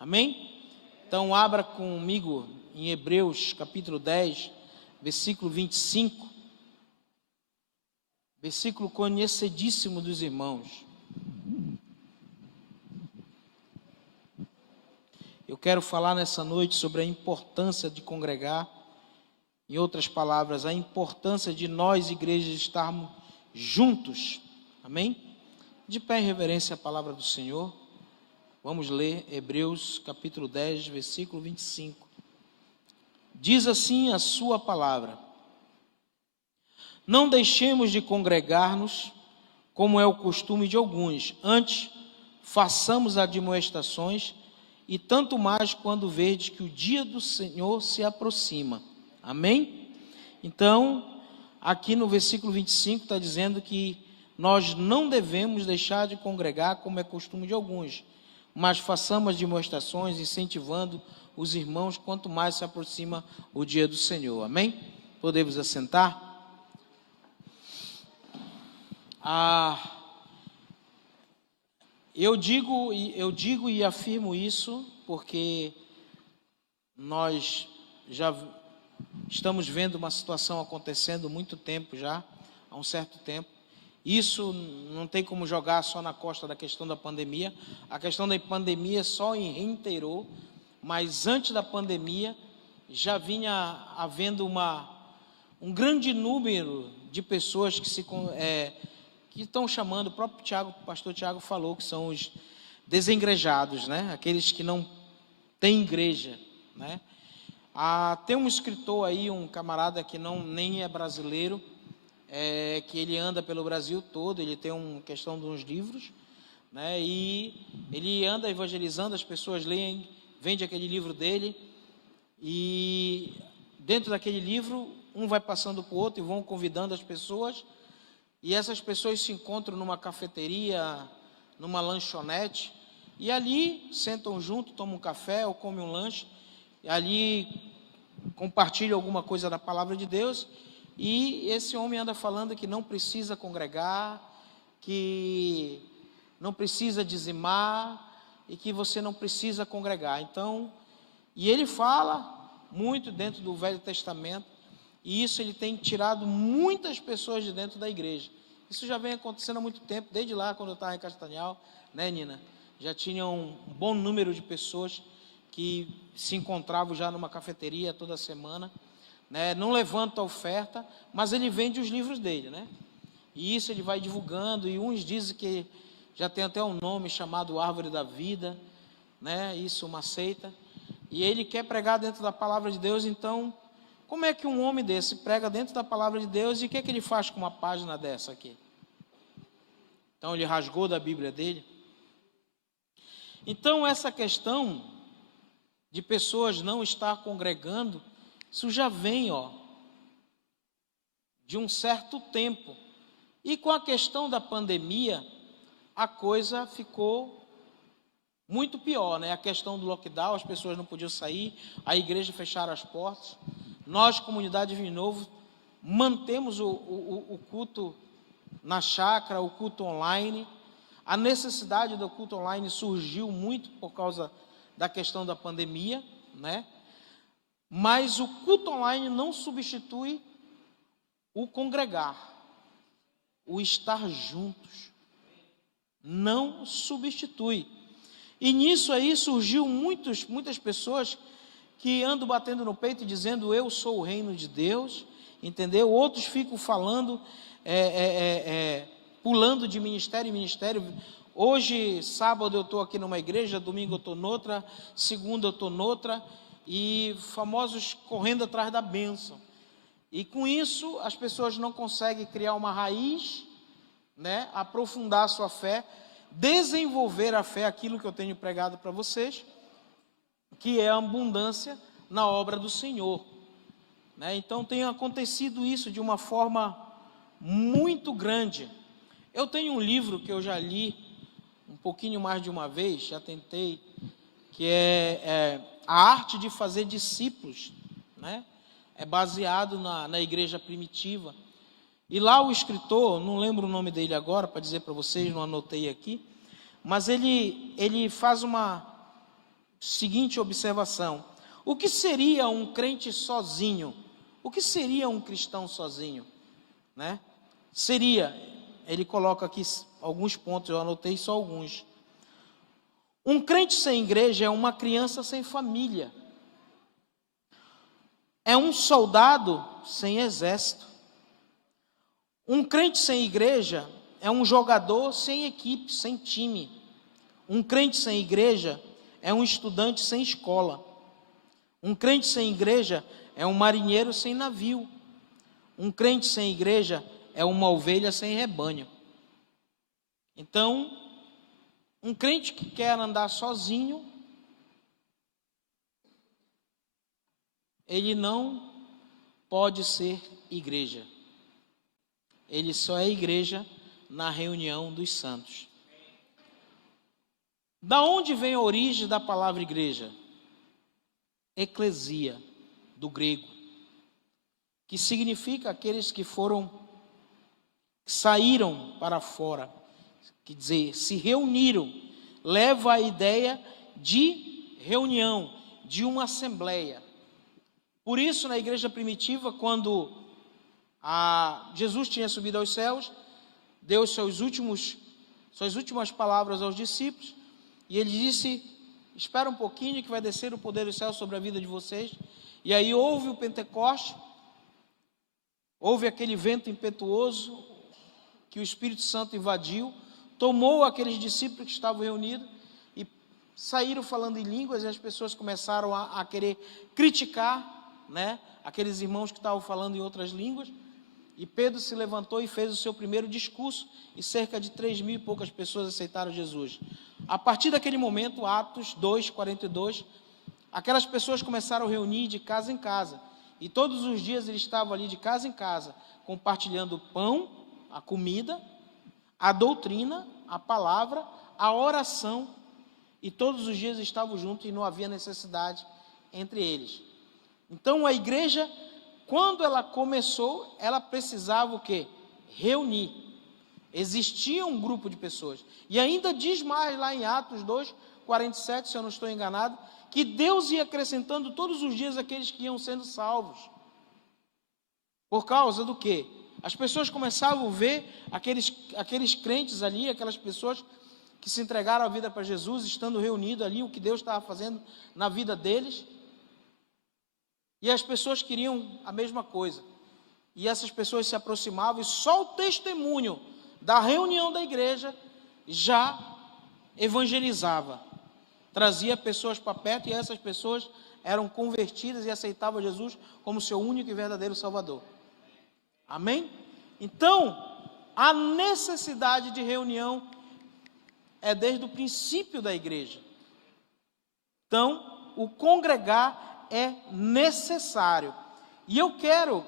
Amém? Então abra comigo em Hebreus capítulo 10, versículo 25, versículo conhecidíssimo dos irmãos. Eu quero falar nessa noite sobre a importância de congregar, em outras palavras, a importância de nós, igrejas, estarmos juntos. Amém? De pé em reverência à palavra do Senhor. Vamos ler Hebreus capítulo 10, versículo 25. Diz assim a sua palavra: não deixemos de congregar-nos, como é o costume de alguns, antes façamos admoestações, e tanto mais quando vedes que o dia do Senhor se aproxima. Amém? Então, aqui no versículo 25 está dizendo que nós não devemos deixar de congregar, como é costume de alguns, mas façamos demonstrações, incentivando os irmãos, quanto mais se aproxima o dia do Senhor. Amém? Podemos assentar? Eu digo e afirmo isso porque nós já estamos vendo uma situação acontecendo há muito tempo já, há um certo tempo. Isso não tem como jogar só na costa da questão da pandemia. A questão da pandemia só reiterou, mas antes da pandemia já vinha havendo um grande número de pessoas que estão chamando, o próprio pastor Tiago falou, que são os desengrejados, né? Aqueles que não têm igreja, né? Tem um escritor aí, um camarada que nem é brasileiro, que ele anda pelo Brasil todo, ele tem uma questão de uns livros, né? E ele anda evangelizando, as pessoas leem, vende aquele livro dele, e dentro daquele livro, um vai passando para o outro e vão convidando as pessoas, e essas pessoas se encontram numa cafeteria, numa lanchonete, e ali sentam junto, tomam um café ou comem um lanche, e ali compartilham alguma coisa da palavra de Deus, e esse homem anda falando que não precisa congregar, que não precisa dizimar, e que você não precisa congregar. Então, e ele fala muito dentro do Velho Testamento, e isso ele tem tirado muitas pessoas de dentro da igreja. Isso já vem acontecendo há muito tempo, desde lá quando eu estava em Castanhal, né, Nina? Já tinha um bom número de pessoas que se encontravam já numa cafeteria toda semana, né? Não levanta a oferta, mas ele vende os livros dele, né? E isso ele vai divulgando, e uns dizem que já tem até um nome chamado Árvore da Vida, né? Isso, uma seita. E ele quer pregar dentro da palavra de Deus. Então, como é que um homem desse prega dentro da palavra de Deus, e o que é que ele faz com uma página dessa aqui? Então, ele rasgou da Bíblia dele. Então, essa questão de pessoas não estar congregando, isso já vem, de um certo tempo. E com a questão da pandemia, a coisa ficou muito pior, né? A questão do lockdown, as pessoas não podiam sair, a igreja fecharam as portas. Nós, comunidade Vinho Novo, mantemos o culto na chácara, o culto online. A necessidade do culto online surgiu muito por causa da questão da pandemia, né? Mas o culto online não substitui o congregar, o estar juntos. Não substitui. E nisso aí surgiu muitas pessoas que andam batendo no peito e dizendo: eu sou o reino de Deus, entendeu? Outros ficam falando, pulando de ministério em ministério. Hoje, sábado eu estou aqui numa igreja, domingo eu estou noutra, segunda eu estou noutra, e famosos correndo atrás da bênção. E com isso as pessoas não conseguem criar uma raiz, né? Aprofundar a sua fé, desenvolver a fé, aquilo que eu tenho pregado para vocês, que é a abundância na obra do Senhor, né? Então tem acontecido isso de uma forma muito grande. Eu tenho um livro que eu já li um pouquinho mais de uma vez, já tentei, que é A Arte de Fazer Discípulos, né? É baseado na igreja primitiva. E lá o escritor, não lembro o nome dele agora, para dizer para vocês, não anotei aqui, mas ele faz seguinte observação: o que seria um crente sozinho? O que seria um cristão sozinho? Né? Seria, ele coloca aqui alguns pontos, eu anotei só alguns. Um crente sem igreja é uma criança sem família. É um soldado sem exército. Um crente sem igreja é um jogador sem equipe, sem time. Um crente sem igreja é um estudante sem escola. Um crente sem igreja é um marinheiro sem navio. Um crente sem igreja é uma ovelha sem rebanho. Então, um crente que quer andar sozinho, ele não pode ser igreja. Ele só é igreja na reunião dos santos. Da onde vem a origem da palavra igreja? Eclesia, do grego, que significa aqueles que saíram para fora, quer dizer, se reuniram, leva a ideia de reunião, de uma assembleia. Por isso, na igreja primitiva, quando Jesus tinha subido aos céus, deu suas últimas palavras aos discípulos, e ele disse: espera um pouquinho que vai descer o poder do céu sobre a vida de vocês. E aí houve o Pentecoste, houve aquele vento impetuoso que o Espírito Santo invadiu, tomou aqueles discípulos que estavam reunidos e saíram falando em línguas, e as pessoas começaram a querer criticar, né, aqueles irmãos que estavam falando em outras línguas. E Pedro se levantou e fez o seu primeiro discurso, e cerca de 3.000 e poucas pessoas aceitaram Jesus. A partir daquele momento, Atos 2:42, aquelas pessoas começaram a reunir de casa em casa, e todos os dias eles estavam ali de casa em casa, compartilhando o pão, a comida, a doutrina, a palavra, a oração, e todos os dias estavam juntos e não havia necessidade entre eles. Então a igreja, quando ela começou, ela precisava o quê? Reunir. Existia um grupo de pessoas. E ainda diz mais lá em Atos 2:47, se eu não estou enganado, que Deus ia acrescentando todos os dias aqueles que iam sendo salvos. Por causa do quê? As pessoas começavam a ver aqueles crentes ali, aquelas pessoas que se entregaram a vida para Jesus, estando reunidos ali, o que Deus estava fazendo na vida deles. E as pessoas queriam a mesma coisa. E essas pessoas se aproximavam, e só o testemunho da reunião da igreja já evangelizava. Trazia pessoas para perto, e essas pessoas eram convertidas e aceitavam Jesus como seu único e verdadeiro Salvador. Amém? Então, a necessidade de reunião é desde o princípio da igreja. Então, o congregar é necessário. E eu quero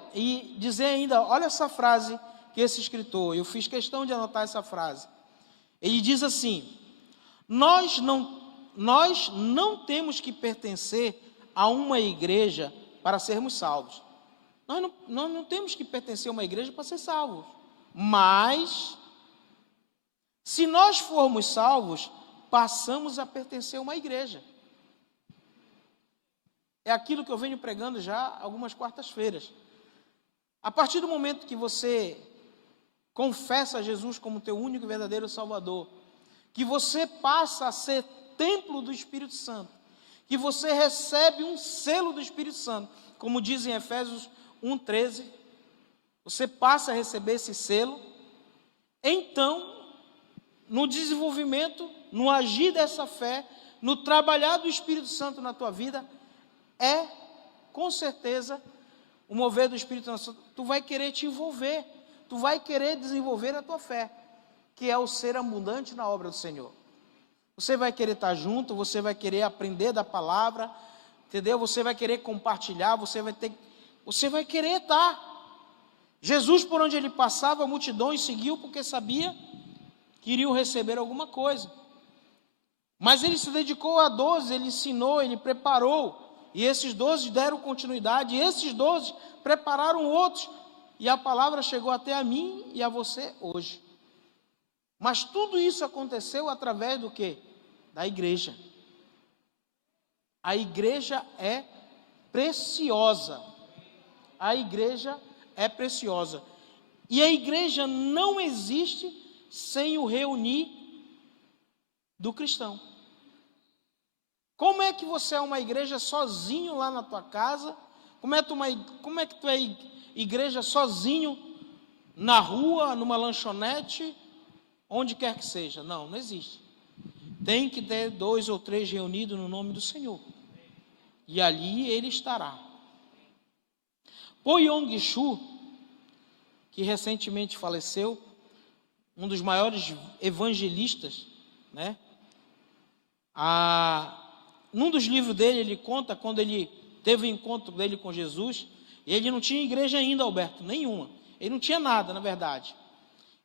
dizer ainda, olha essa frase que esse escritor, eu fiz questão de anotar essa frase. Ele diz assim: nós não temos que pertencer a uma igreja para sermos salvos. Nós não temos que pertencer a uma igreja para ser salvos. Mas, se nós formos salvos, passamos a pertencer a uma igreja. É aquilo que eu venho pregando já algumas quartas-feiras. A partir do momento que você confessa a Jesus como teu único e verdadeiro Salvador, que você passa a ser templo do Espírito Santo, que você recebe um selo do Espírito Santo, como diz em Efésios 1:13, você passa a receber esse selo. Então, no desenvolvimento, no agir dessa fé, no trabalhar do Espírito Santo na tua vida, com certeza, o mover do Espírito Santo, tu vai querer te envolver, tu vai querer desenvolver a tua fé, que é o ser abundante na obra do Senhor. Você vai querer estar junto, você vai querer aprender da palavra, entendeu? Você vai querer compartilhar, você vai querer estar. Jesus, por onde ele passava, multidões seguiu porque sabia que iriam receber alguma coisa. Mas ele se dedicou a 12, ele ensinou, ele preparou. E esses 12 deram continuidade, e esses 12 prepararam outros, e a palavra chegou até a mim e a você hoje. Mas tudo isso aconteceu através do quê? Da igreja. A igreja é preciosa. A igreja é preciosa. E a igreja não existe sem o reunir do cristão. Como é que você é uma igreja sozinho lá na tua casa? Como é que tu é igreja sozinho na rua, numa lanchonete, onde quer que seja? Não, não existe. Tem que ter 2 ou 3 reunidos no nome do Senhor. E ali ele estará. Po Yong-Shu, que recentemente faleceu, um dos maiores evangelistas, né? Num dos livros dele, ele conta quando ele teve o encontro dele com Jesus, e ele não tinha igreja ainda, Alberto, nenhuma. Ele não tinha nada, na verdade.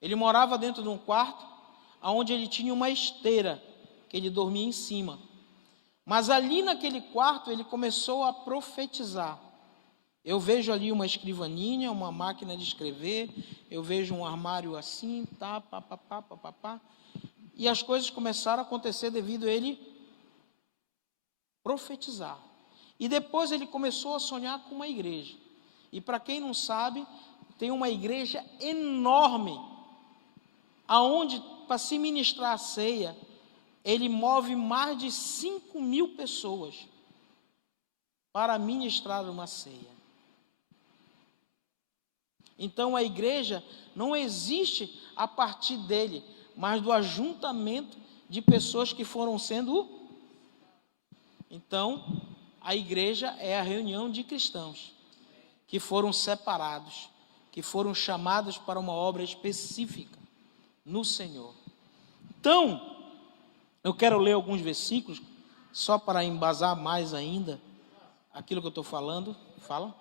Ele morava dentro de um quarto, onde ele tinha uma esteira, que ele dormia em cima. Mas ali naquele quarto, ele começou a profetizar. Eu vejo ali uma escrivaninha, uma máquina de escrever, eu vejo um armário assim, tá, pá. E as coisas começaram a acontecer devido a ele profetizar. E depois ele começou a sonhar com uma igreja. E para quem não sabe, tem uma igreja enorme, aonde para se ministrar a ceia, ele move mais de 5.000 pessoas para ministrar uma ceia. Então a igreja não existe a partir dele, mas do ajuntamento de pessoas que foram sendo. Então, a igreja é a reunião de cristãos que foram separados, que foram chamados para uma obra específica no Senhor. Então, eu quero ler alguns versículos, só para embasar mais ainda aquilo que eu estou falando. Fala.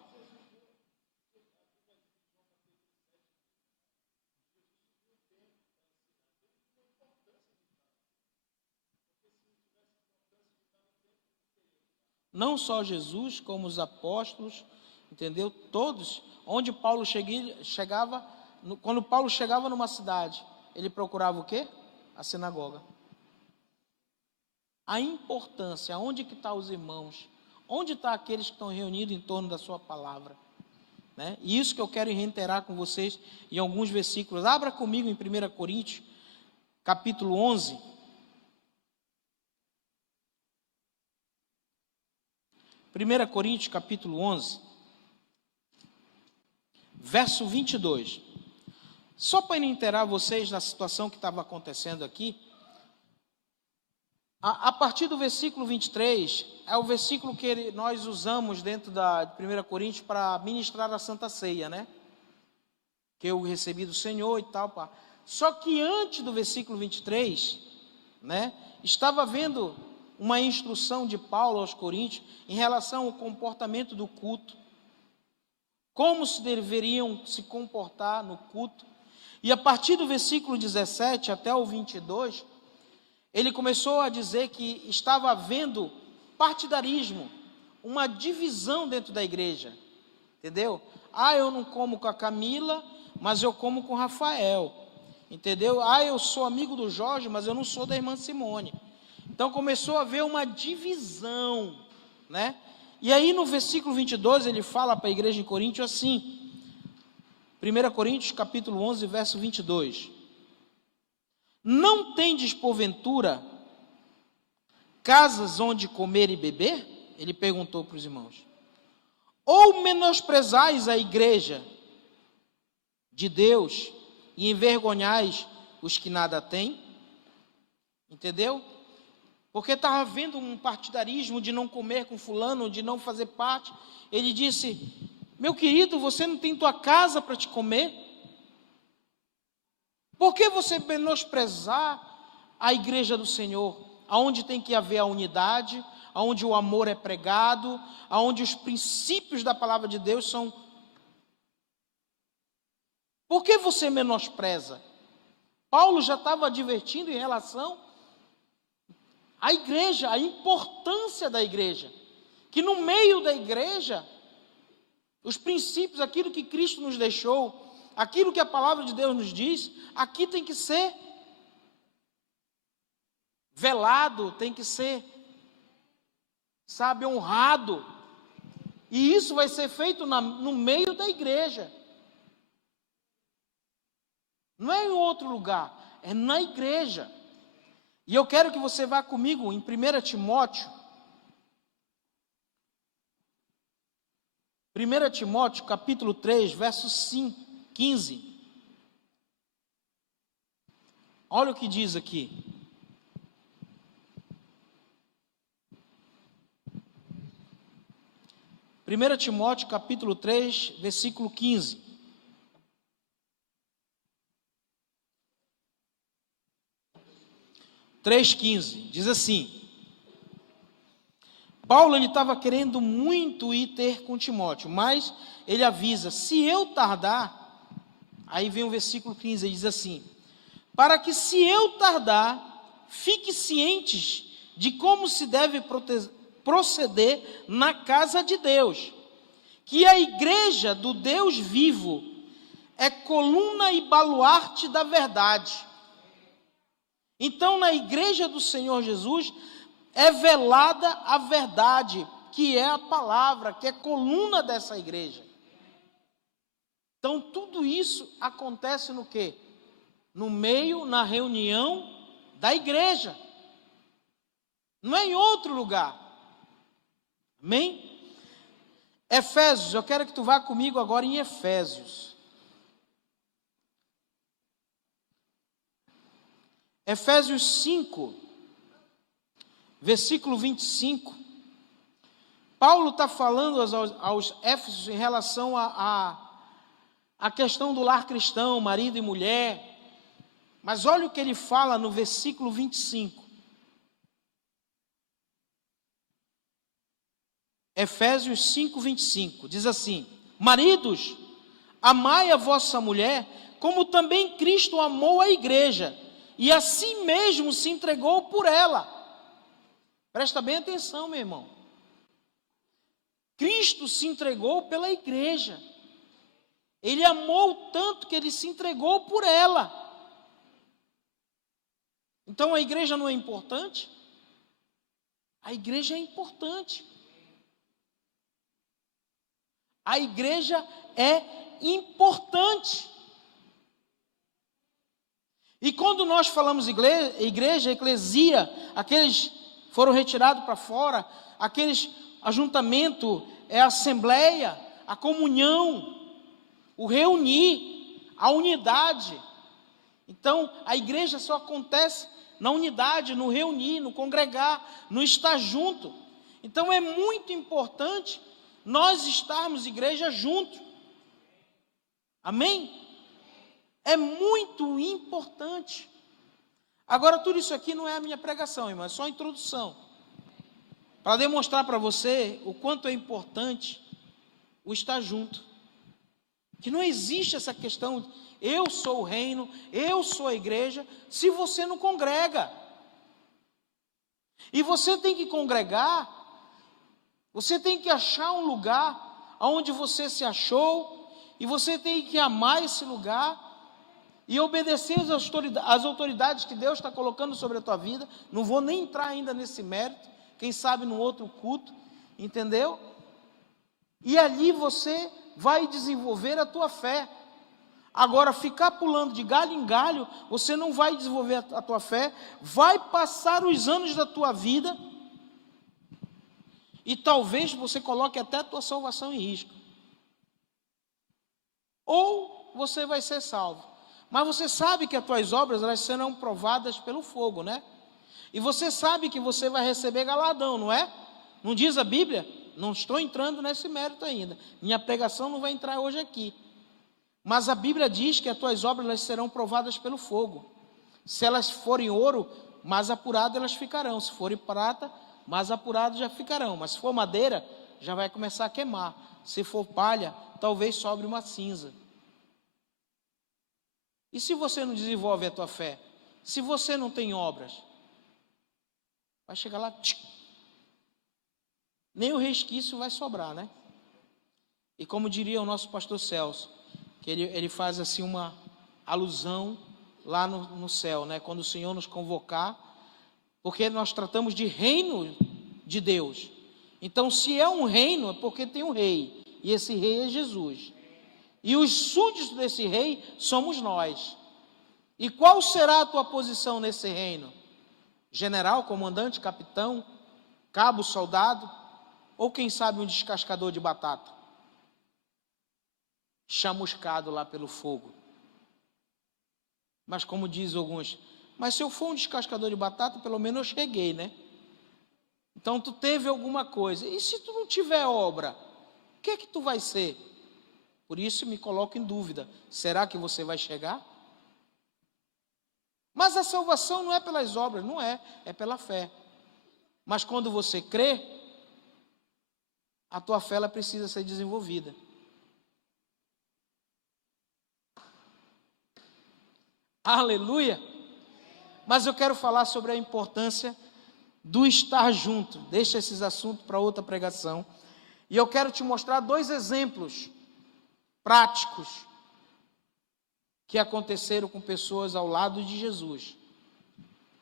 Não só Jesus, como os apóstolos, entendeu? Todos, onde Paulo chegava, quando Paulo chegava numa cidade, ele procurava o quê? A sinagoga. A importância, onde que estão os irmãos? Onde estão aqueles que estão reunidos em torno da sua palavra? Né? E isso que eu quero reiterar com vocês em alguns versículos. Abra comigo em 1 Coríntios, capítulo 11. 1 Coríntios, capítulo 11, verso 22. Só para inteirar vocês na situação que estava acontecendo aqui, a partir do versículo 23, é o versículo que nós usamos dentro de 1 Coríntios para ministrar a Santa Ceia, né? Que eu recebi do Senhor e tal. Pá. Só que antes do versículo 23, né? Estava havendo uma instrução de Paulo aos Coríntios em relação ao comportamento do culto. Como se deveriam se comportar no culto. E a partir do versículo 17 até o 22, ele começou a dizer que estava havendo partidarismo, uma divisão dentro da igreja, entendeu? Eu não como com a Camila, mas eu como com o Rafael, entendeu? Eu sou amigo do Jorge, mas eu não sou da irmã Simone. Então começou a haver uma divisão, né? E aí no versículo 22 ele fala para a igreja em Coríntio assim, 1 Coríntios capítulo 11, verso 22. Não tendes porventura casas onde comer e beber? Ele perguntou para os irmãos. Ou menosprezais a igreja de Deus e envergonhais os que nada têm? Entendeu? Porque estava havendo um partidarismo de não comer com fulano, de não fazer parte. Ele disse, meu querido, você não tem tua casa para te comer? Por que você menosprezar a igreja do Senhor, aonde tem que haver a unidade, aonde o amor é pregado, aonde os princípios da palavra de Deus são... Por que você menospreza? Paulo já estava advertindo em relação à igreja, a importância da igreja, que no meio da igreja, os princípios, aquilo que Cristo nos deixou, aquilo que a palavra de Deus nos diz, aqui tem que ser velado, tem que ser sabe, honrado. E isso vai ser feito no meio da igreja. Não é em outro lugar, é na igreja. E eu quero que você vá comigo em 1 Timóteo. 1 Timóteo, capítulo 3, verso 15. Olha o que diz aqui. Primeira Timóteo, capítulo 3, versículo 15. Diz assim: Paulo ele estava querendo muito ir ter com Timóteo, mas ele avisa: se eu tardar, aí vem o versículo 15, ele diz assim: para que se eu tardar, fique cientes de como se deve proceder na casa de Deus, que a igreja do Deus vivo é coluna e baluarte da verdade. Então, na igreja do Senhor Jesus, é velada a verdade, que é a palavra, que é coluna dessa igreja. Então, tudo isso acontece no quê? No meio, na reunião da igreja. Não é em outro lugar. Amém? Efésios, eu quero que tu vá comigo agora em Efésios. Efésios 5, versículo 25. Paulo está falando aos Éfesos em relação à questão do lar cristão, marido e mulher. Mas olha o que ele fala no versículo 25. Efésios 5, 25. Diz assim: maridos, amai a vossa mulher, como também Cristo amou a igreja, e a si mesmo se entregou por ela. Presta bem atenção, meu irmão. Cristo se entregou pela igreja. Ele amou tanto que ele se entregou por ela. Então a igreja não é importante? A igreja é importante. A igreja é importante. E quando nós falamos igreja, eclesia, aqueles foram retirados para fora, aqueles ajuntamento, é a assembleia, a comunhão, o reunir, a unidade. Então, a igreja só acontece na unidade, no reunir, no congregar, no estar junto. Então, é muito importante nós estarmos, igreja, junto. Amém? É muito importante. Agora, tudo isso aqui não é a minha pregação, irmão, é só a introdução. Para demonstrar para você o quanto é importante o estar junto. Que não existe essa questão, eu sou o reino, eu sou a igreja, se você não congrega. E você tem que congregar, você tem que achar um lugar onde você se achou, e você tem que amar esse lugar, e obedecer às autoridades que Deus está colocando sobre a tua vida. Não vou nem entrar ainda nesse mérito, quem sabe num outro culto, entendeu? E ali você vai desenvolver a tua fé. Agora, ficar pulando de galho em galho, você não vai desenvolver a tua fé, vai passar os anos da tua vida, e talvez você coloque até a tua salvação em risco. Ou você vai ser salvo. Mas você sabe que as tuas obras, elas serão provadas pelo fogo, né? E você sabe que você vai receber galardão, não é? Não diz a Bíblia? Não estou entrando nesse mérito ainda. Minha pregação não vai entrar hoje aqui. Mas a Bíblia diz que as tuas obras, elas serão provadas pelo fogo. Se elas forem ouro, mais apuradas elas ficarão. Se forem prata, mais apuradas já ficarão. Mas se for madeira, já vai começar a queimar. Se for palha, talvez sobre uma cinza. E se você não desenvolve a tua fé? Se você não tem obras? Vai chegar lá, nem o resquício vai sobrar, né? E como diria o nosso pastor Celso, que ele faz assim uma alusão lá no céu, né? Quando o Senhor nos convocar, porque nós tratamos de reino de Deus. Então, se é um reino, é porque tem um rei, e esse rei é Jesus. E os súditos desse rei somos nós. E qual será a tua posição nesse reino? General, comandante, capitão, cabo, soldado, ou quem sabe um descascador de batata? Chamuscado lá pelo fogo. Mas como diz alguns, mas se eu for um descascador de batata, pelo menos eu cheguei, né? Então tu teve alguma coisa. E se tu não tiver obra, o que é que tu vai ser? Por isso me coloco em dúvida. Será que você vai chegar? Mas a salvação não é pelas obras, não é. É pela fé. Mas quando você crê, a tua fé ela precisa ser desenvolvida. Aleluia! Mas eu quero falar sobre a importância do estar junto. Deixa esses assuntos para outra pregação. E eu quero te mostrar 2 exemplos práticos que aconteceram com pessoas ao lado de Jesus.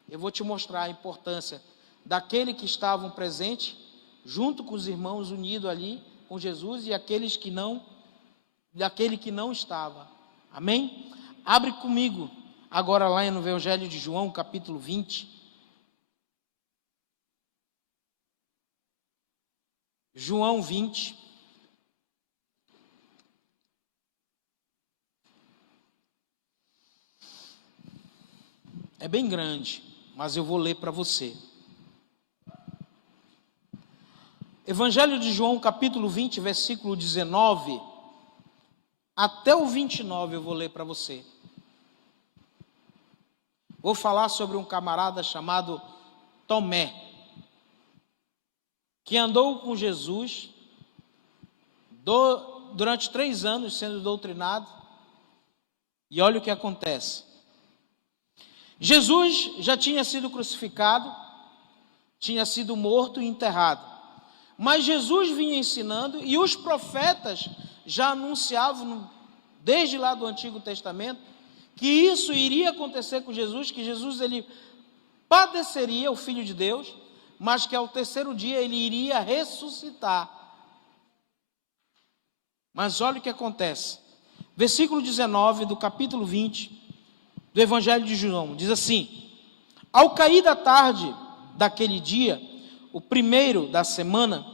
Eu vou te mostrar a importância daquele que estavam presentes, junto com os irmãos unidos ali com Jesus, e daquele que não estava. Amém? Abre comigo agora lá no Evangelho de João, capítulo 20. João 20. É bem grande, mas eu vou ler para você. Evangelho de João, capítulo 20, versículo 19, até o 29 eu vou ler para você. Vou falar sobre um camarada chamado Tomé, que andou com Jesus durante 3 anos sendo doutrinado. E olha o que acontece. Jesus já tinha sido crucificado, tinha sido morto e enterrado. Mas Jesus vinha ensinando, e os profetas já anunciavam, desde lá do Antigo Testamento, que isso iria acontecer com Jesus, que Jesus ele padeceria, o Filho de Deus, mas que ao 3º dia ele iria ressuscitar. Mas olha o que acontece. Versículo 19 do capítulo 20 do Evangelho de João, diz assim: ao cair da tarde daquele dia, o primeiro da semana,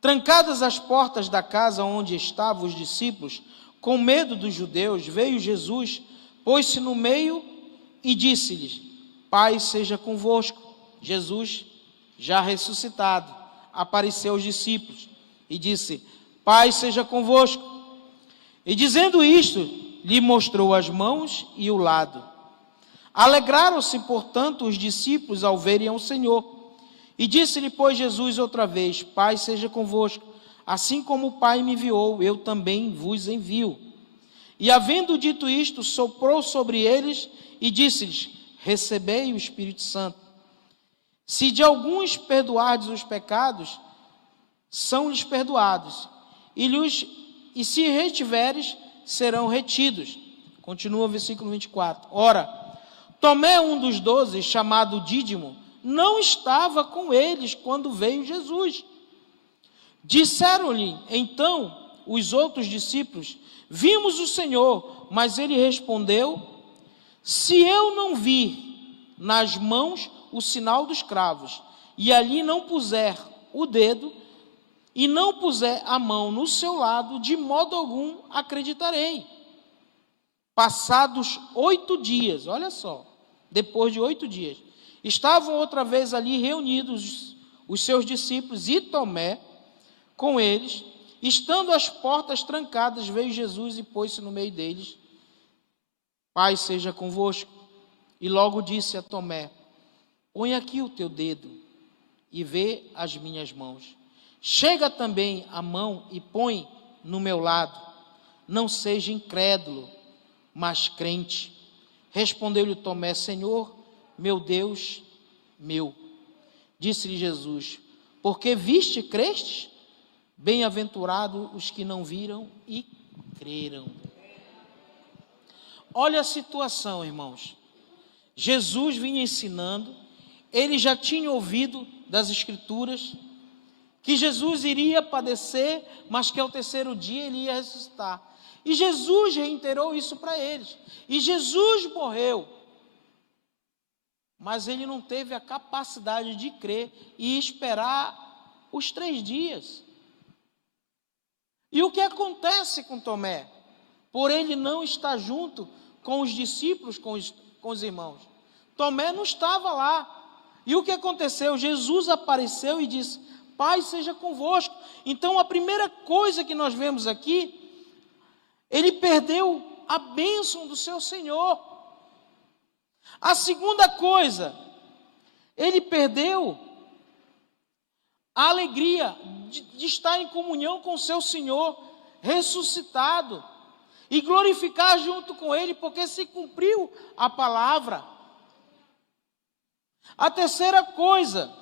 trancadas as portas da casa onde estavam os discípulos, com medo dos judeus, veio Jesus, pôs-se no meio e disse-lhes: paz seja convosco. Jesus, já ressuscitado, apareceu aos discípulos e disse: paz seja convosco. E dizendo isto, lhe mostrou as mãos e o lado. Alegraram-se, portanto, os discípulos ao verem ao Senhor. E disse-lhe, pois, Jesus outra vez: paz seja convosco. Assim como o Pai me enviou, eu também vos envio. E havendo dito isto, soprou sobre eles e disse-lhes: recebei o Espírito Santo. Se de alguns perdoardes os pecados, são-lhes perdoados. E se retiveres, serão retidos. Continua o versículo 24. Ora, Tomé, um dos 12, chamado Dídimo, não estava com eles quando veio Jesus. Disseram-lhe então os outros discípulos: vimos o Senhor. Mas ele respondeu: se eu não vir nas mãos o sinal dos cravos, e ali não puser o dedo, e não puser a mão no seu lado, de modo algum acreditarei. Passados 8 dias, olha só, depois de 8 dias, estavam outra vez ali reunidos os seus discípulos e Tomé com eles. Estando as portas trancadas, veio Jesus e pôs-se no meio deles. Paz seja convosco. E logo disse a Tomé: põe aqui o teu dedo e vê as minhas mãos. Chega também a mão e põe no meu lado. Não seja incrédulo, mas crente. Respondeu-lhe Tomé: Senhor, meu Deus, meu. Disse-lhe Jesus: porque viste, creste? Bem-aventurados os que não viram e creram. Olha a situação, irmãos. Jesus vinha ensinando, ele já tinha ouvido das Escrituras que Jesus iria padecer, mas que ao terceiro dia ele ia ressuscitar. E Jesus reiterou isso para eles. E Jesus morreu. Mas ele não teve a capacidade de crer e esperar os 3 dias. E o que acontece com Tomé? Por ele não estar junto com os discípulos, com os irmãos. Tomé não estava lá. E o que aconteceu? Jesus apareceu e disse: Pai seja convosco. Então a primeira coisa que nós vemos aqui, ele perdeu a bênção do seu Senhor. A segunda coisa, ele perdeu a alegria de estar em comunhão com o seu Senhor ressuscitado e glorificar junto com ele, porque se cumpriu a palavra. A terceira coisa,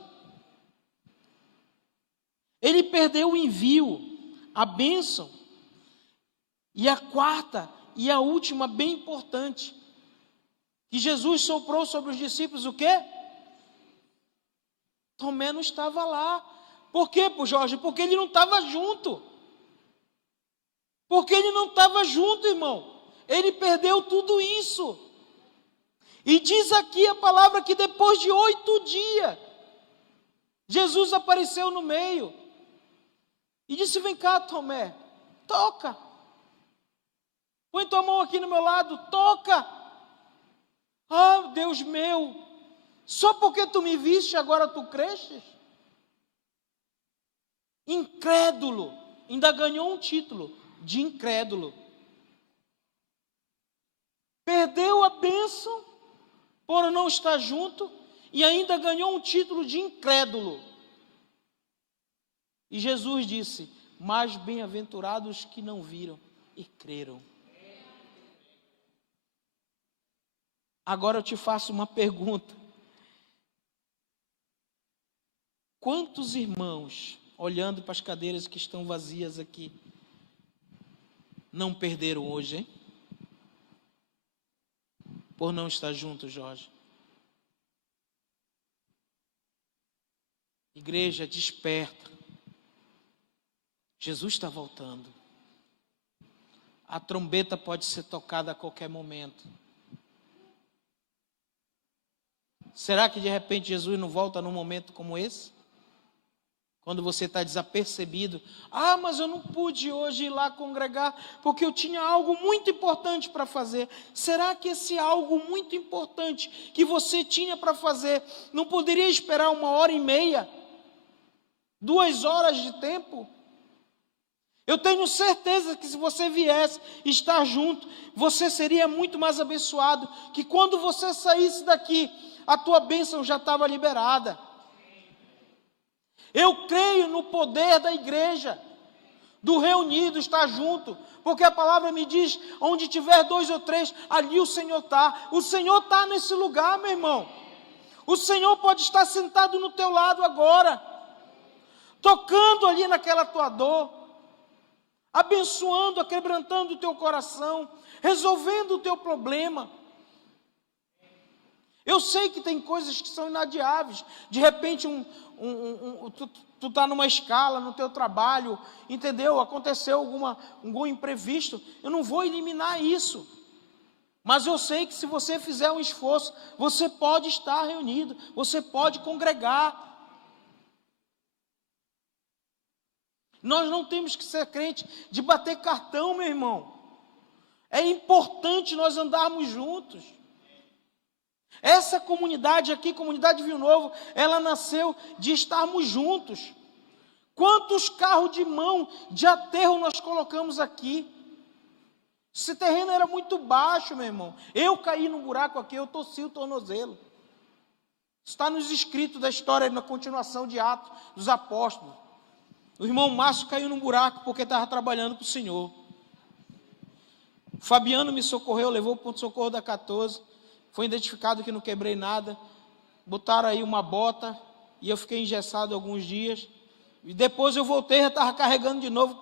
ele perdeu o envio, a bênção. E a quarta e a última, bem importante, que Jesus soprou sobre os discípulos o quê? Tomé não estava lá. Por quê, Jorge? Porque ele não estava junto. Porque ele não estava junto, irmão. Ele perdeu tudo isso. E diz aqui a palavra que depois de 8 dias, Jesus apareceu no meio e disse: vem cá, Tomé, toca. Põe tua mão aqui no meu lado, toca. Ah, Deus meu, só porque tu me viste agora tu cresces? Incrédulo, ainda ganhou um título de incrédulo. Perdeu a bênção por não estar junto e ainda ganhou um título de incrédulo. E Jesus disse: mais bem-aventurados que não viram e creram. Agora eu te faço uma pergunta. Quantos irmãos, olhando para as cadeiras que estão vazias aqui, não perderam hoje, hein? Por não estar junto, Jorge. Igreja, desperta. Jesus está voltando. A trombeta pode ser tocada a qualquer momento. Será que de repente Jesus não volta num momento como esse? Quando você está desapercebido. Ah, mas eu não pude hoje ir lá congregar porque eu tinha algo muito importante para fazer. Será que esse algo muito importante que você tinha para fazer não poderia esperar 1h30? 2 horas de tempo? Eu tenho certeza que se você viesse estar junto, você seria muito mais abençoado. Que quando você saísse daqui, a tua bênção já estava liberada. Eu creio no poder da igreja, do reunido, estar junto, porque a palavra me diz: onde tiver 2 ou 3, ali o Senhor está. O Senhor está nesse lugar, meu irmão. O Senhor pode estar sentado no teu lado agora, tocando ali naquela tua dor, abençoando, quebrantando o teu coração, resolvendo o teu problema. Eu sei que tem coisas que são inadiáveis. De repente, tu está numa escala no teu trabalho, entendeu? Aconteceu algum imprevisto. Eu não vou eliminar isso. Mas eu sei que se você fizer um esforço, você pode estar reunido, você pode congregar. Nós não temos que ser crente de bater cartão, meu irmão. É importante nós andarmos juntos. Essa comunidade aqui, Comunidade Vinho Novo, ela nasceu de estarmos juntos. Quantos carros de mão, de aterro nós colocamos aqui? Esse terreno era muito baixo, meu irmão. Eu caí num buraco aqui, eu torci o tornozelo. Está nos escritos da história, na continuação de Atos dos Apóstolos. O irmão Márcio caiu num buraco porque estava trabalhando para o Senhor. O Fabiano me socorreu, levou o ponto-socorro da 14. Foi identificado que não quebrei nada. Botaram aí uma bota e eu fiquei engessado alguns dias. E depois eu voltei, já estava carregando de novo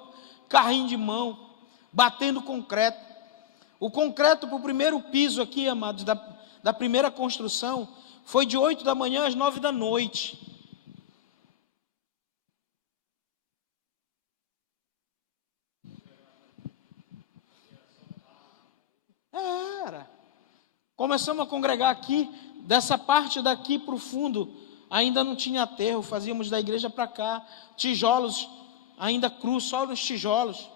carrinho de mão, batendo concreto. O concreto para o primeiro piso aqui, amados, da primeira construção, foi de 8 da manhã às 9 da noite. Começamos a congregar aqui, dessa parte daqui para o fundo, ainda não tinha aterro, fazíamos da igreja para cá, tijolos, ainda cru, só nos tijolos.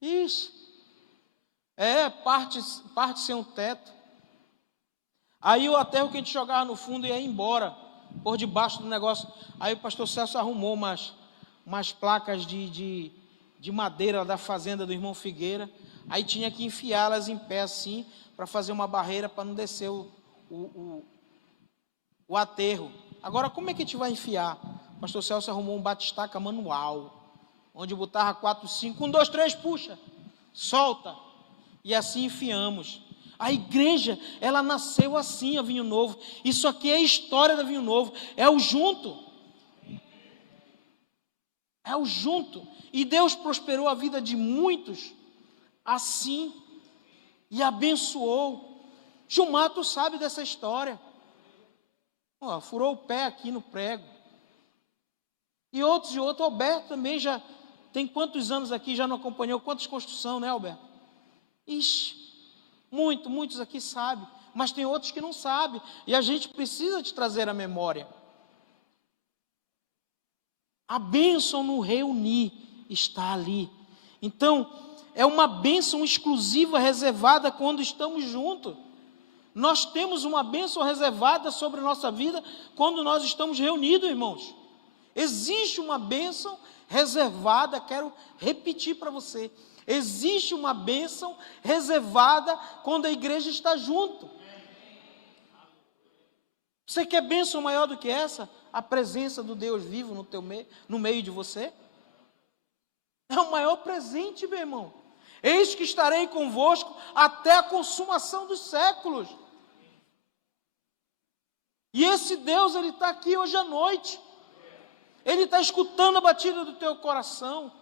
Isso. Parte sem um teto. Aí o aterro que a gente jogava no fundo ia embora, por debaixo do negócio. Aí o pastor Celso arrumou umas placas de madeira da fazenda do irmão Figueira. Aí tinha que enfiá-las em pé assim, para fazer uma barreira para não descer o aterro. Agora, como é que a gente vai enfiar? O pastor Celso arrumou um batistaca manual, onde botava 4, 5, 1, 2, 3, puxa, solta. E assim enfiamos. A igreja, ela nasceu assim, a Vinho Novo. Isso aqui é a história da Vinho Novo. É o junto. É o junto. E Deus prosperou a vida de muitos assim. E abençoou. Gilmar, tu sabe dessa história. Furou o pé aqui no prego. E outros. Alberto também já tem quantos anos aqui, já não acompanhou? Quantas construção, né, Alberto? Ixi, muitos aqui sabem, mas tem outros que não sabem, e a gente precisa de trazer a memória. A bênção no reunir está ali. Então, é uma bênção exclusiva, reservada quando estamos juntos. Nós temos uma bênção reservada sobre a nossa vida quando nós estamos reunidos, irmãos. Existe uma bênção reservada, quero repetir para você. Existe uma bênção reservada quando a igreja está junto. Você quer bênção maior do que essa? A presença do Deus vivo no meio de você? É o maior presente, meu irmão. Eis que estarei convosco até a consumação dos séculos. E esse Deus, Ele está aqui hoje à noite. Ele está escutando a batida do teu coração.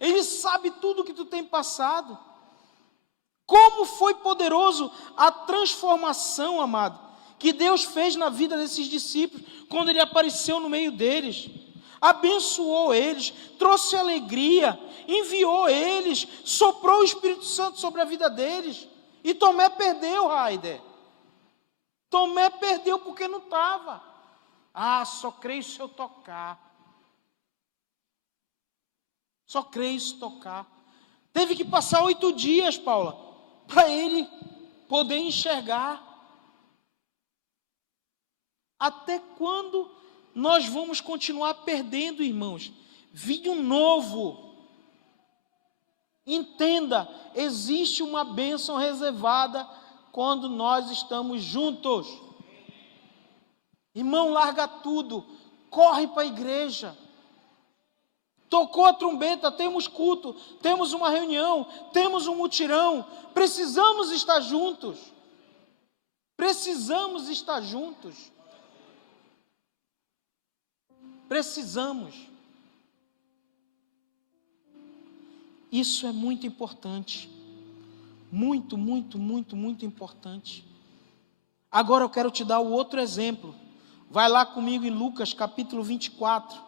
Ele sabe tudo que tu tem passado. Como foi poderoso a transformação, amado, que Deus fez na vida desses discípulos, quando Ele apareceu no meio deles. Abençoou eles, trouxe alegria, enviou eles, soprou o Espírito Santo sobre a vida deles. E Tomé perdeu, Raider. Tomé perdeu porque não estava. Só creio se eu tocar. Só creio se tocar. Teve que passar 8 dias, Paula, para ele poder enxergar. Até quando nós vamos continuar perdendo, irmãos? Vinho novo. Entenda, existe uma bênção reservada quando nós estamos juntos. Irmão, larga tudo, corre para a igreja. Tocou a trombeta, temos culto, temos uma reunião, temos um mutirão. Precisamos estar juntos. Precisamos estar juntos. Precisamos. Isso é muito importante. Muito, muito, muito, muito importante. Agora eu quero te dar o outro exemplo. Vai lá comigo em Lucas capítulo 24.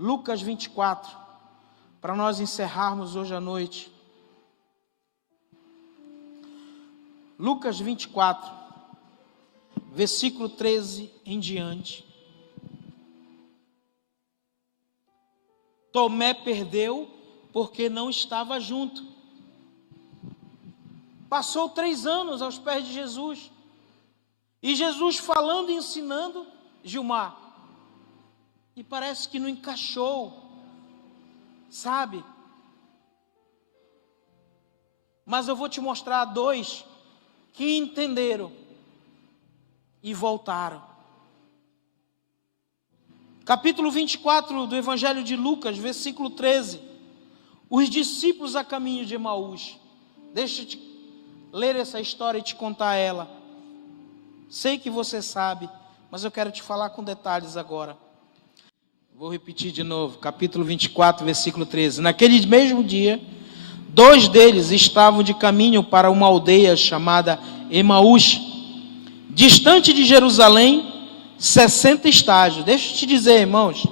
Lucas 24, para nós encerrarmos hoje à noite. Lucas 24, versículo 13 em diante. Tomé perdeu porque não estava junto. Passou 3 anos aos pés de Jesus. E Jesus falando e ensinando, Gilmar, e parece que não encaixou, sabe? Mas eu vou te mostrar 2 que entenderam e voltaram. Capítulo 24 do Evangelho de Lucas, versículo 13. Os discípulos a caminho de Emaús. Deixa eu te ler essa história e te contar ela. Sei que você sabe, mas eu quero te falar com detalhes agora. Vou repetir de novo, capítulo 24, versículo 13. Naquele mesmo dia, 2 deles estavam de caminho para uma aldeia chamada Emaús, distante de Jerusalém, 60 estágios. Deixa eu te dizer, irmãos,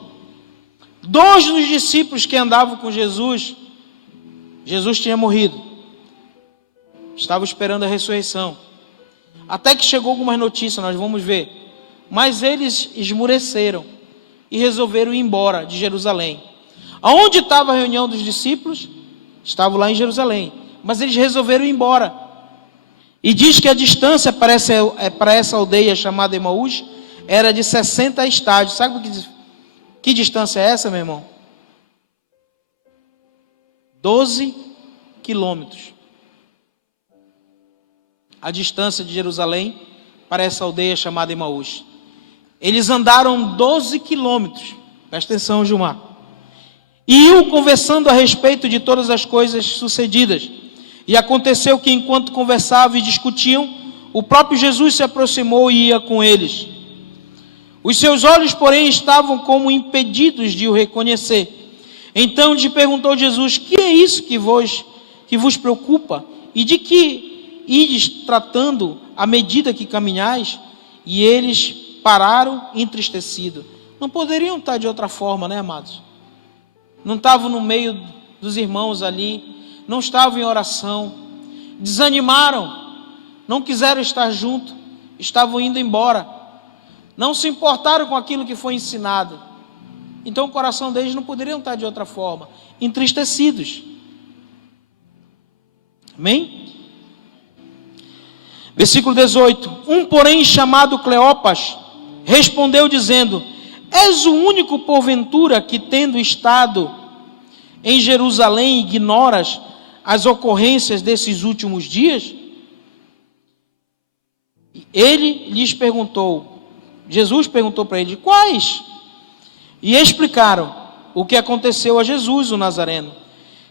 2 dos discípulos que andavam com Jesus Jesus tinha morrido. Estava esperando a ressurreição. Até que chegou algumas notícias, nós vamos ver. Mas eles esmureceram e resolveram ir embora de Jerusalém. Aonde estava a reunião dos discípulos? Estavam lá em Jerusalém. Mas eles resolveram ir embora. E diz que a distância para essa aldeia chamada Emaús era de 60 estádios. Sabe que distância é essa, meu irmão? 12 quilômetros. A distância de Jerusalém para essa aldeia chamada Emaús. Eles andaram 12 quilômetros. Presta atenção, Gilmar. E iam conversando a respeito de todas as coisas sucedidas. E aconteceu que enquanto conversavam e discutiam, o próprio Jesus se aproximou e ia com eles. Os seus olhos, porém, estavam como impedidos de o reconhecer. Então lhe perguntou Jesus: que é isso que vos preocupa? E de que ides tratando à medida que caminhais? E eles pararam entristecidos. Não poderiam estar de outra forma, né, amados? Não estavam no meio dos irmãos ali, não estavam em oração, desanimaram, não quiseram estar junto, estavam indo embora, não se importaram com aquilo que foi ensinado. Então o coração deles não poderiam estar de outra forma, entristecidos. Amém? Versículo 18. Um, porém, chamado Cleopas, respondeu dizendo: és o único, porventura, que tendo estado em Jerusalém, ignoras as ocorrências desses últimos dias? Ele lhes perguntou, Jesus perguntou para ele: quais? E explicaram o que aconteceu a Jesus, o Nazareno,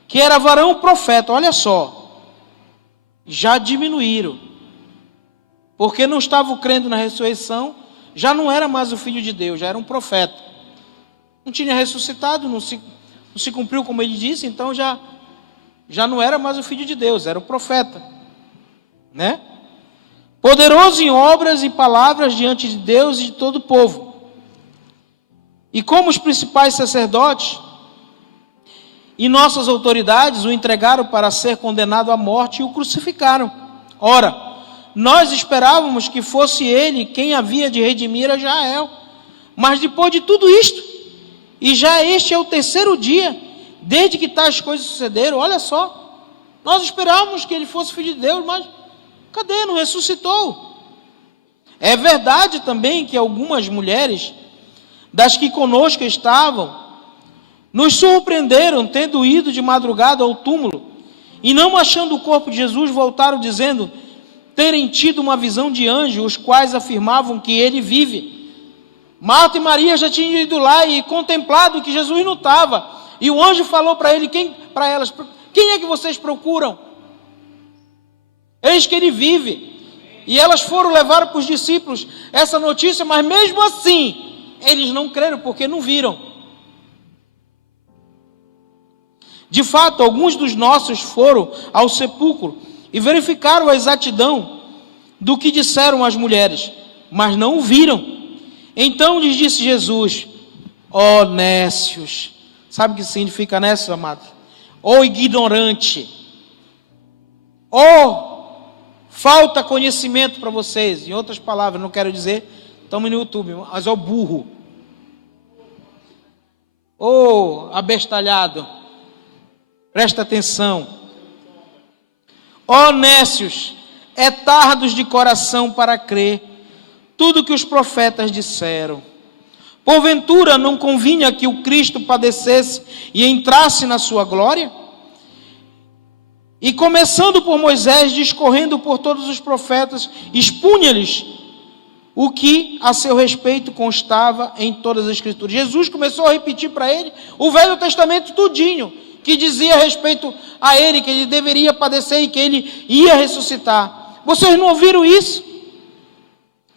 que era varão profeta. Olha só, já diminuíram, porque não estavam crendo na ressurreição, já não era mais o Filho de Deus, já era um profeta. Não tinha ressuscitado, não se cumpriu como ele disse, então já não era mais o Filho de Deus, era o profeta, né? Poderoso em obras e palavras diante de Deus e de todo o povo. E como os principais sacerdotes e nossas autoridades o entregaram para ser condenado à morte e o crucificaram. Ora, nós esperávamos que fosse ele quem havia de redimir a Israel. Mas depois de tudo isto, e já este é o terceiro dia, desde que tais coisas sucederam, olha só, nós esperávamos que ele fosse Filho de Deus, mas cadê? Não ressuscitou. É verdade também que algumas mulheres, das que conosco estavam, nos surpreenderam, tendo ido de madrugada ao túmulo, e não achando o corpo de Jesus, voltaram dizendo terem tido uma visão de anjo, os quais afirmavam que ele vive. Marta e Maria já tinham ido lá e contemplado que Jesus não estava, e o anjo falou para elas: quem é que vocês procuram? Eis que ele vive. E elas foram levar para os discípulos essa notícia, mas mesmo assim eles não creram, porque não viram. De fato, alguns dos nossos foram ao sepulcro e verificaram a exatidão do que disseram as mulheres, mas não o viram. Então lhes disse Jesus: ó nécios. Sabe o que significa nécios, amados? Ó ignorante. Ó falta conhecimento para vocês. Em outras palavras, não quero dizer, estamos no YouTube, mas ó burro. Ó abestalhado. Presta atenção. Ó nécios, é tardos de coração para crer tudo que os profetas disseram. Porventura não convinha que o Cristo padecesse e entrasse na sua glória? E começando por Moisés, discorrendo por todos os profetas, expunha-lhes o que a seu respeito constava em todas as Escrituras. Jesus começou a repetir para ele o Velho Testamento tudinho, que dizia a respeito a ele, que ele deveria padecer e que ele ia ressuscitar. Vocês não ouviram isso?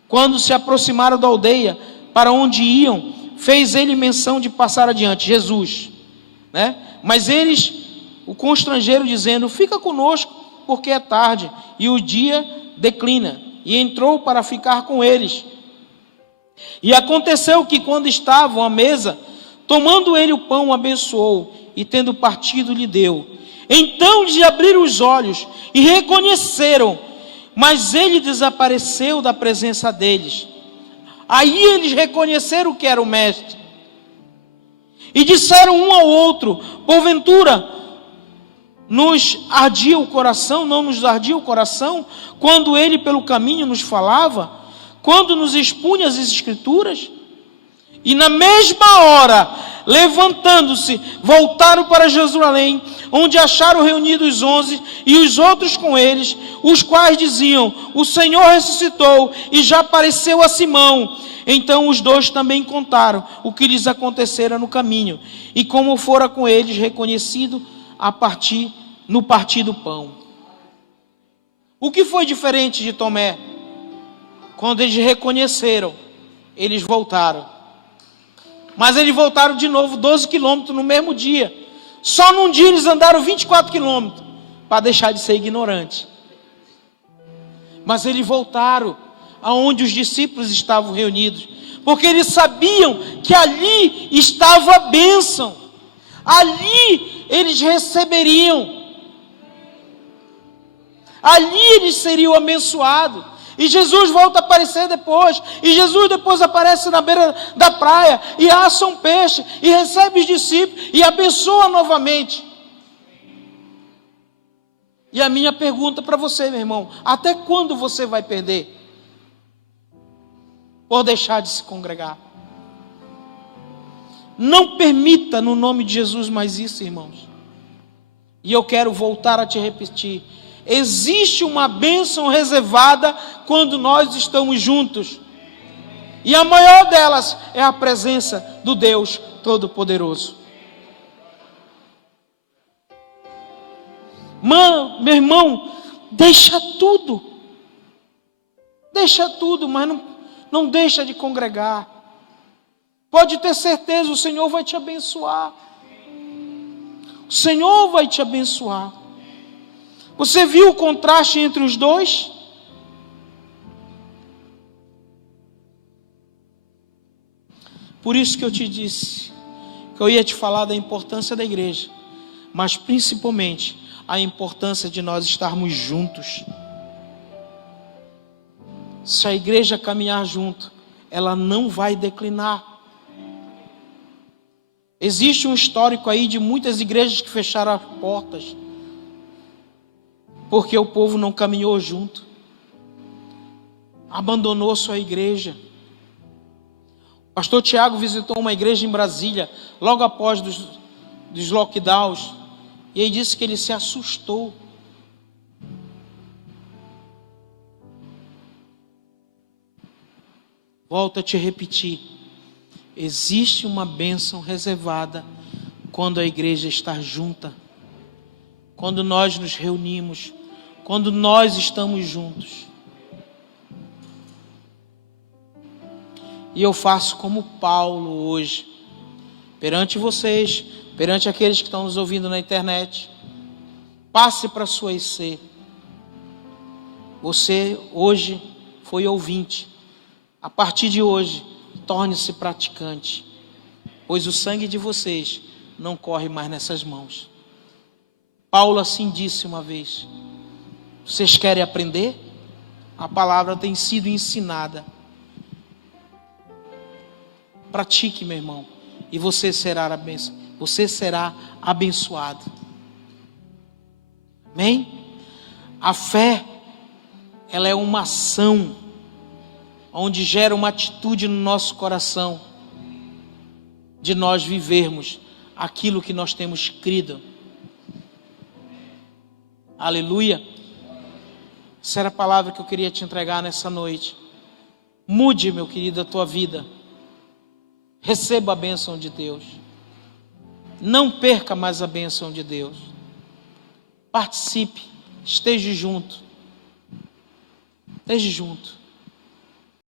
Quando se aproximaram da aldeia para onde iam, fez ele menção de passar adiante, Jesus, né? Mas eles o constrangeram dizendo: fica conosco, porque é tarde e o dia declina. E entrou para ficar com eles. E aconteceu que quando estavam à mesa, tomando ele o pão, abençoou, e tendo partido lhe deu. Então lhes abriram os olhos e reconheceram, mas ele desapareceu da presença deles. Aí eles reconheceram que era o mestre. E disseram um ao outro: porventura nos ardia o coração, não nos ardia o coração, quando ele pelo caminho nos falava, quando nos expunha as escrituras? E na mesma hora, levantando-se, voltaram para Jerusalém, onde acharam reunidos os 11 e os outros com eles, os quais diziam: o Senhor ressuscitou e já apareceu a Simão. Então os dois também contaram o que lhes acontecera no caminho, e como fora com eles reconhecido no partir do pão. O que foi diferente de Tomé? Quando eles reconheceram, eles voltaram. Mas eles voltaram de novo 12 quilômetros no mesmo dia. Só num dia eles andaram 24 quilômetros, para deixar de ser ignorante. Mas eles voltaram aonde os discípulos estavam reunidos, porque eles sabiam que ali estava a bênção. Ali eles receberiam. Ali eles seriam abençoados. E Jesus volta a aparecer depois. E Jesus depois aparece na beira da praia e assa um peixe e recebe os discípulos e abençoa novamente. E a minha pergunta para você, meu irmão: até quando você vai perder por deixar de se congregar? Não permita no nome de Jesus mais isso, irmãos. E eu quero voltar a te repetir: existe uma bênção reservada quando nós estamos juntos. E a maior delas é a presença do Deus Todo-Poderoso. Meu irmão, deixa tudo. Deixa tudo, mas não deixa de congregar. Pode ter certeza, o Senhor vai te abençoar. O Senhor vai te abençoar. Você viu o contraste entre os dois? Por isso que eu te disse que eu ia te falar da importância da igreja, mas principalmente a importância de nós estarmos juntos. Se a igreja caminhar junto, ela não vai declinar. Existe um histórico aí de muitas igrejas que fecharam as portas, porque o povo não caminhou junto, abandonou sua igreja. O pastor Tiago visitou uma igreja em Brasília, logo após dos lockdowns, e ele disse que ele se assustou. Volto a te repetir: existe uma bênção reservada quando a igreja está junta, quando nós nos reunimos, quando nós estamos juntos. E eu faço como Paulo hoje, perante vocês, perante aqueles que estão nos ouvindo na internet. Passe para a sua IC. Você hoje foi ouvinte. A partir de hoje, torne-se praticante, pois o sangue de vocês não corre mais nessas mãos. Paulo assim disse uma vez: vocês querem aprender? A palavra tem sido ensinada. Pratique, meu irmão, e você será abençoado. Amém? A fé, ela é uma ação, onde gera uma atitude no nosso coração, de nós vivermos aquilo que nós temos crido. Aleluia. Essa era a palavra que eu queria te entregar nessa noite. Mude, meu querido, a tua vida. Receba a bênção de Deus. Não perca mais a bênção de Deus. Participe, esteja junto. Esteja junto.